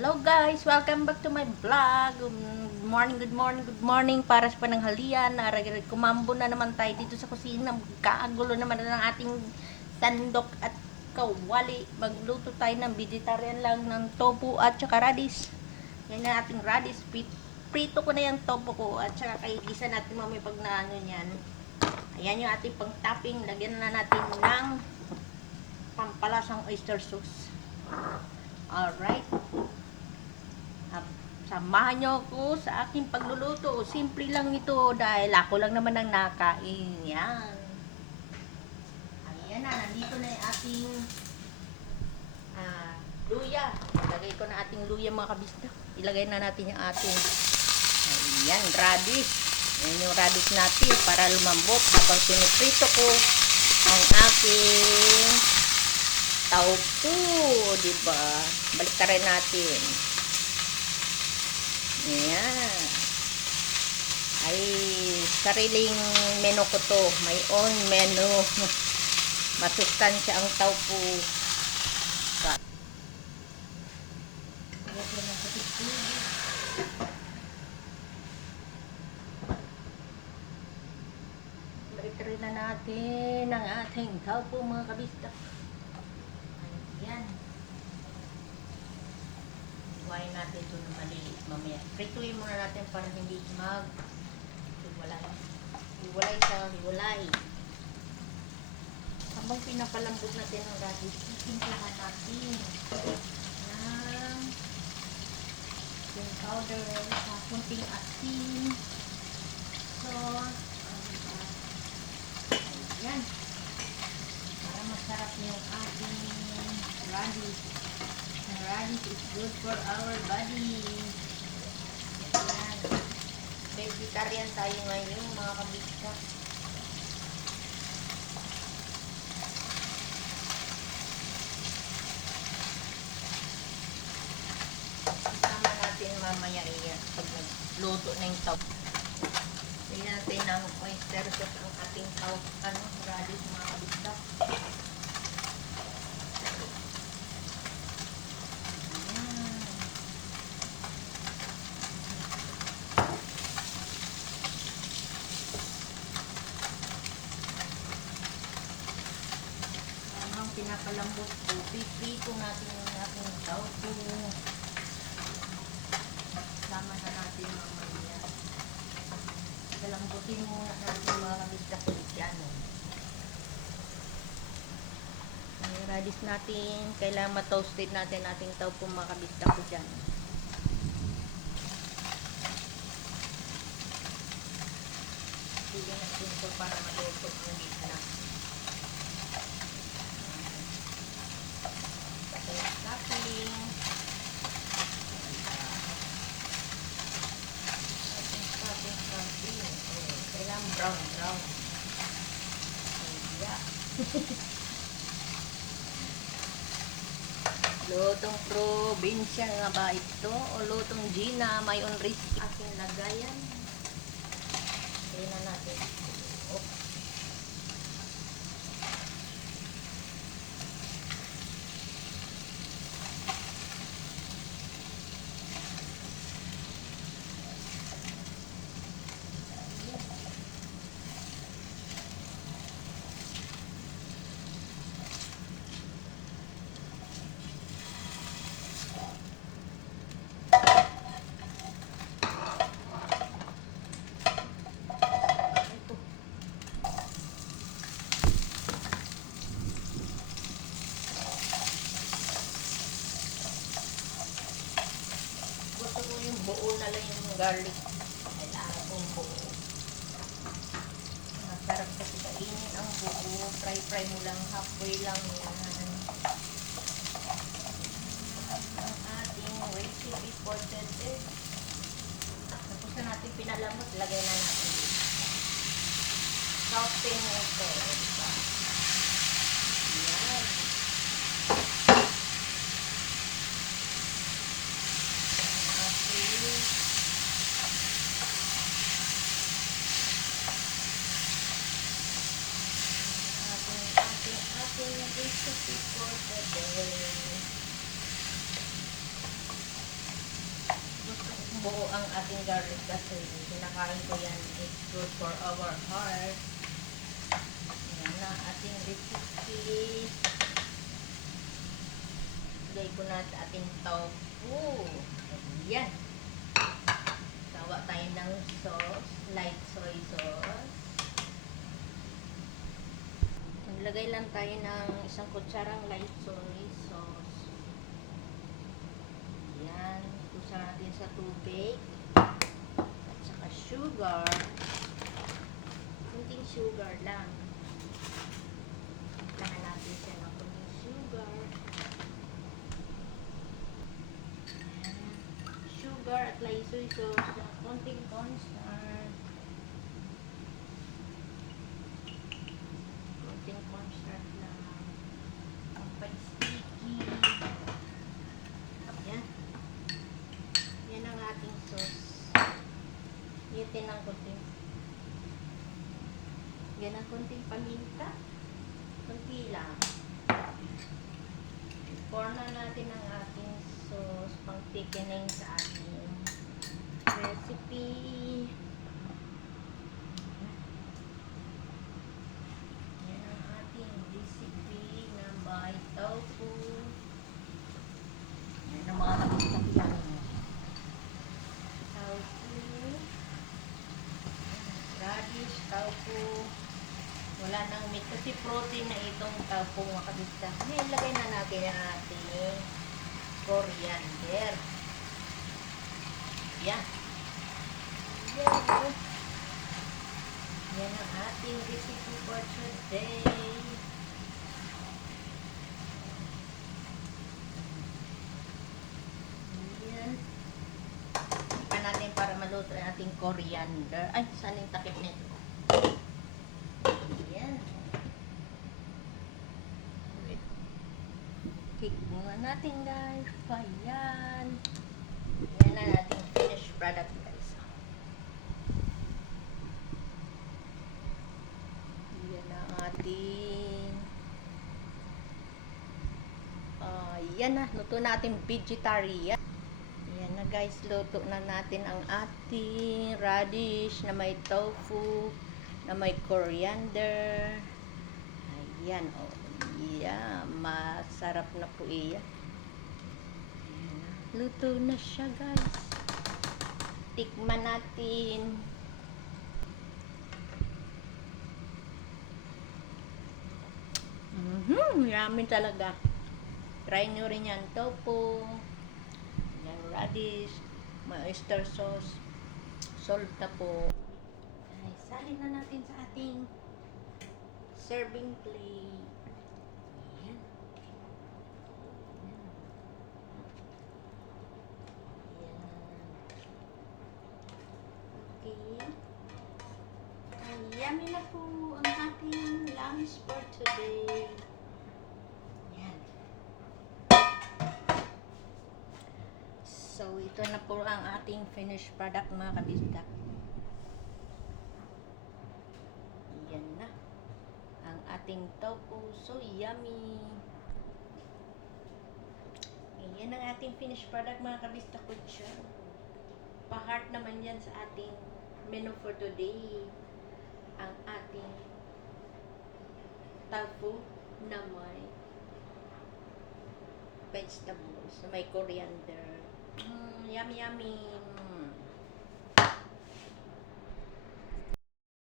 Hello guys! Welcome back to my vlog. Good morning, good morning, good morning. Para sa pananghalian, kumambo na naman tayo dito sa kusina. Kaagulo naman ng ating sandok at kawali. Magluto tayo ng vegetarian lang ng tofu at saka radish. Yan na ating radish. Prito ko na yung tofu ko at saka kaigisa natin mamaya pag naano yan. Ayan yung ating pang topping. Lagyan na natin ng pampalasang oyster sauce. Alright. Samahan nyo ako sa aking pagluluto. Simple lang ito dahil ako lang naman ang nakain. Yan. Ayan na. Nandito na yung ating luya. Ilagay ko na ating luya mga kabisda. Ilagay na natin yung ating ayan, radish. Ayan yung radish natin para lumambot habang piniprito ko ang aking tofu, diba? Balik ka rin natin. Ayan. Ay, sariling menu ko to. My own menu. Masustansya ang tofu. Balik ka rin na natin ang ating tofu mga kabista. Ayan. Iwain natin ito ng maliit mamaya. Prituin muna natin para hindi hiwalay sa hiwalay. Habang pinapalambot natin ang radish, isimplahan natin ng ating powder sa kunting asin, sauce, ayan, para masarap yung ating radish. Radish is good for our body. Ayan. Vegetarian tayo ngayon mga kabisda. Isama natin mamaya iyan pag nagluto na yung tawag. Tingnan natin ng oyster sauce ang ating tawag, radish mga kabisda. Pinapalambot po, pipito natin yung ating tofu. Sama na natin mamaya. Palambutin muna natin mga kabisda ko dyan. Yung radish natin, kailangan ma-toasted natin ating tofu mga kabisda ko dyan. Sige natin ito para maluto ng gitna. Brown. Yeah. Lutong probinsya nga ba ito? O lutong Gina, may on risk aking lagayan. Kaya na natin. Oh. Buo na lang yung garlic. Kailangan kong buo. Masarap kasi kainin ang buo. Fry mo lang. Halfway lang yan. Ang ating recipe for today. Tapos na natin pinalamot. Lagay na natin. Soften ito. Diba? Yan. buo ang ating garlic kasi kinakain ko yan. It's good for our heart. Yan na ating recipe. Lagay ko na sa ating tofu. Yan. Gawa tayo ng sauce, light soy sauce. Maglagay lang tayo ng isang kutsarang light soy sauce. Yan. Kusa natin sa tubig. At saka sugar. Kunting sugar lang. Lahan natin siya ng kunting sugar. Sugar at light soy sauce. Kunting cornstarch. Kunting cornstarch lang. Pag-sticky. Yan. Yan ang ating sauce. Itin ng kunting. Yan ang kunting paminta. Kunti lang. Pour na natin ang ating sauce pang thickening sa ating recipe. Yan ang ating recipe na by tofu. Yan ang mga kapitak yan. Tofu. Radish, tofu. Wala nang meat kasi protein na itong tofu mga kapitak. Ngayon, ilagay na natin ang ating coriander. Yan. Yan. Yan ang ating recipe for today. Yan. Pa natin para maluto ang ating coriander. Ay, saan yung takip nito? Yan. Kick muna natin guys. Ayan. Yan ang ating finished product guys. Yan ang ating yan na. Luto natin vegetarian. Yan na guys. Luto na natin ang ating radish na may tofu, na may coriander. Ayan. Oh. Yeah, masarap na po iyan. Luto na siya guys. Tikman natin. Yummy talaga. Try nyo rin yan. Tofu. Yan, radish. May oyster sauce. Salt na po. Ay, salin na natin sa ating serving plate. Ayan. Ayan. Okay. Ay, yummy na po ang ating lunch for today. Ayan. So, ito na po ang ating finished product mga kabisdak. Yan na. Ang ating tofu. So, yummy. Yan ang ating finished product mga kabisdak ko siya. Pa-heart naman yan sa ating menu for today. Ang ating tofu na may vegetables, na may coriander. Yummy, yummy.